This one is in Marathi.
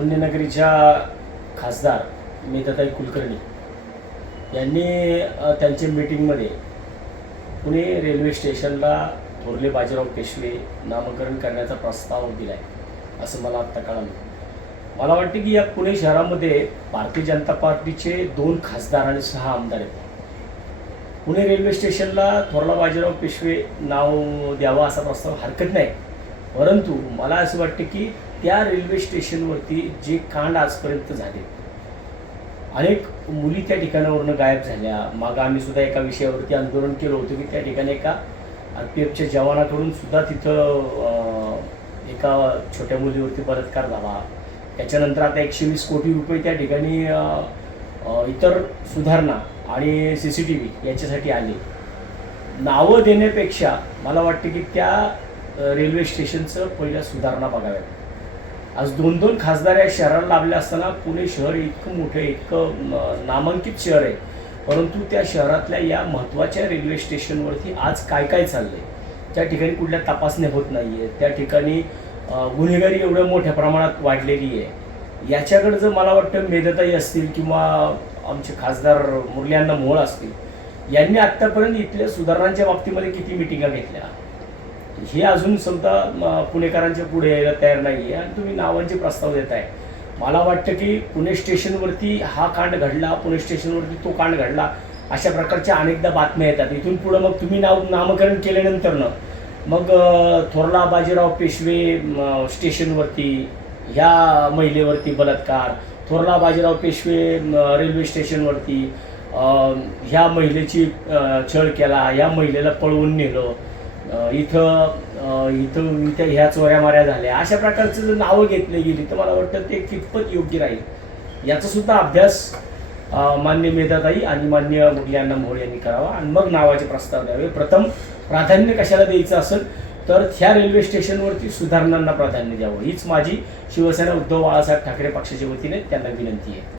पुण्यनगरीच्या खासदार मेधाताई कुलकर्णी यांनी त्यांच्या मीटिंगमध्ये पुणे रेल्वे स्टेशनला थोरले बाजीराव पेशवे नामकरण करण्याचा प्रस्ताव दिला आहे असं मला आत्ता कळालं. मला वाटते की या पुणे शहरामध्ये भारतीय जनता पार्टीचे 2 खासदार आणि 6 आमदार आहेत. पुणे रेल्वे स्टेशनला थोरला बाजीराव पेशवे नाव द्यावं असा प्रस्ताव हरकत नाही, परंतु मला असं वाटतं की त्या रेल्वे स्टेशनवरती जे कांड आजपर्यंत झाले, अनेक मुली त्या ठिकाणावरून गायब झाल्या. मागं आम्ही सुद्धा एका विषयावरती आंदोलन केलं होतं की त्या ठिकाणी एका RPFच्या जवानाकडून सुद्धा तिथं एका छोट्या मुलीवरती बलात्कार झाला. त्याच्यानंतर आता 120 कोटी रुपये त्या ठिकाणी इतर सुधारणा आणि CCTV याच्यासाठी आले. नावं देण्यापेक्षा मला वाटतं की त्या रेल्वे स्टेशनचं पहिल्या सुधारणा बघाव्यात. आज 2-2 खासदार या शहराला लाभले असताना पुणे शहर इतकं मोठं इतकं नामांकित शहर आहे, परंतु त्या शहरातल्या या महत्त्वाच्या रेल्वे स्टेशनवरती आज काय काय चाललं आहे, त्या ठिकाणी कुठल्या तपासण्या होत नाही आहेत, त्या ठिकाणी गुन्हेगारी एवढ्या मोठ्या प्रमाणात वाढलेली आहे. याच्याकडे जर मला वाटतं मेधाताई असतील किंवा आमचे खासदार मुरलीअण्णा मोहोळ असतील, यांनी आत्तापर्यंत इथल्या सुधारणांच्या बाबतीमध्ये किती मिटिंगा घेतल्या हे अजून समजा पुणेकरांच्या पुढे यायला तयार नाही आहे आणि तुम्ही नावांचे प्रस्ताव देत आहे. मला वाटतं की पुणे स्टेशनवरती हा कांड घडला, पुणे स्टेशनवरती तो कांड घडला, अशा प्रकारच्या अनेकदा बातम्या येतात. इथून पुढं मग तुम्ही नामकरण केल्यानंतरनं मग थोरला बाजीराव पेशवे स्टेशनवरती ह्या महिलेवरती बलात्कार, थोरला बाजीराव पेशवे रेल्वे स्टेशनवरती ह्या महिलेची छळ केला, ह्या महिलेला पळवून नेलं, इथं ह्या चोऱ्या माऱ्या झाल्या, अशा प्रकारचं जर नावं घेतली गेली तर मला वाटतं ते कितपत योग्य राहील याचा सुद्धा अभ्यास मान्य मेधाताई आणि मान्य मुरलीअण्णा मोहोळ यांनी करावा आणि मग नावाचे प्रस्ताव द्यावे. प्रथम प्राधान्य कशाला द्यायचं असेल तर ह्या रेल्वे स्टेशनवरती सुधारणांना प्राधान्य द्यावं, हीच माझी शिवसेना उद्धव बाळासाहेब ठाकरे पक्षाच्या वतीने त्यांना विनंती आहे.